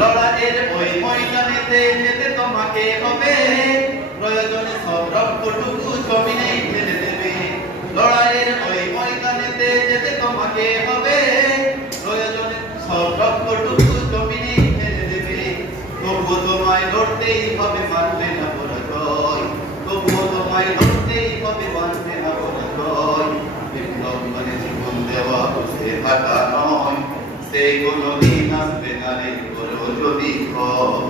লড়াইয়ের ওই ময়দানেতে যেতে তোমাকে হবে। প্রয়োজনে সব রক্তটুকু জমিনেই ফেলে দেবে। লড়াইয়ের ওই ময়দানেতে যেতে তোমাকে হবে। প্রয়োজনে সব রক্তটুকু জমিনেই ফেলে দেবে। তবু তোমায় লড়তেই হবে, মানবে না পরাজয় তবুও তোমায় লড়তেই হবে, মানবে না পরাজয় বিপ্লব মানে জীবন দেওয়া বসে থাকা নয়। সেই কোনো দিন আসবে না রে করো যদি হয়।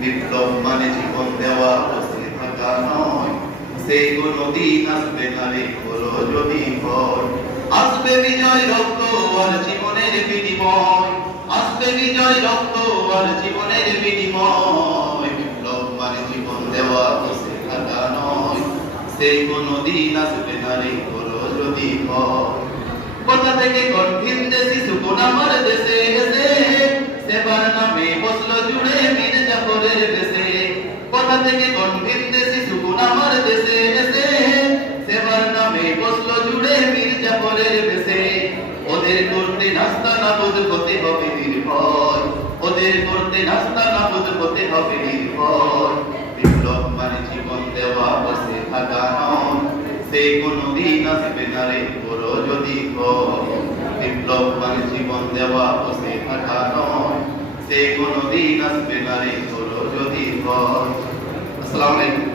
বিপ্লব মানে জীবন দেওয়া বসে থাকা নয়। সেই কোনো দিন আসবে না রে করো যদি হয়। আসবে বিজয় রক্ত আর জীবনের বিনিময়। আসবে বিজয় রক্ত আর জীবনের বিনিময়। বিপ্লব মানে জীবন দেওয়া থাকা নয়। সেই কোনো দিন আসবে করো যদি কোথা থেকে কঠিন দেশি সুকুন আমার দেশে এসে সেবার নামে বসল জুড়ে থেকে কঠিন দেশি সুকুন আমার দেশে এসে। সেবার নামে বসল জুড়ে মীর জাফরের দেশে ওদের করতে নাস্তা নাবুদ হতে হবে নির্ভয়। ওদের করতে নাস্তা নাবুদ হতে হবে নির্ভয়। বিপ্লব মানে জীবন দেওয়া, বসে থাকা নয়। সেই কোনো দিন আসবে না রে করো যদি। বিপ্লব মানে জীবন দেওয়া, বসে থাকা নয়। সেই কোনো দিন আসবে না রে করো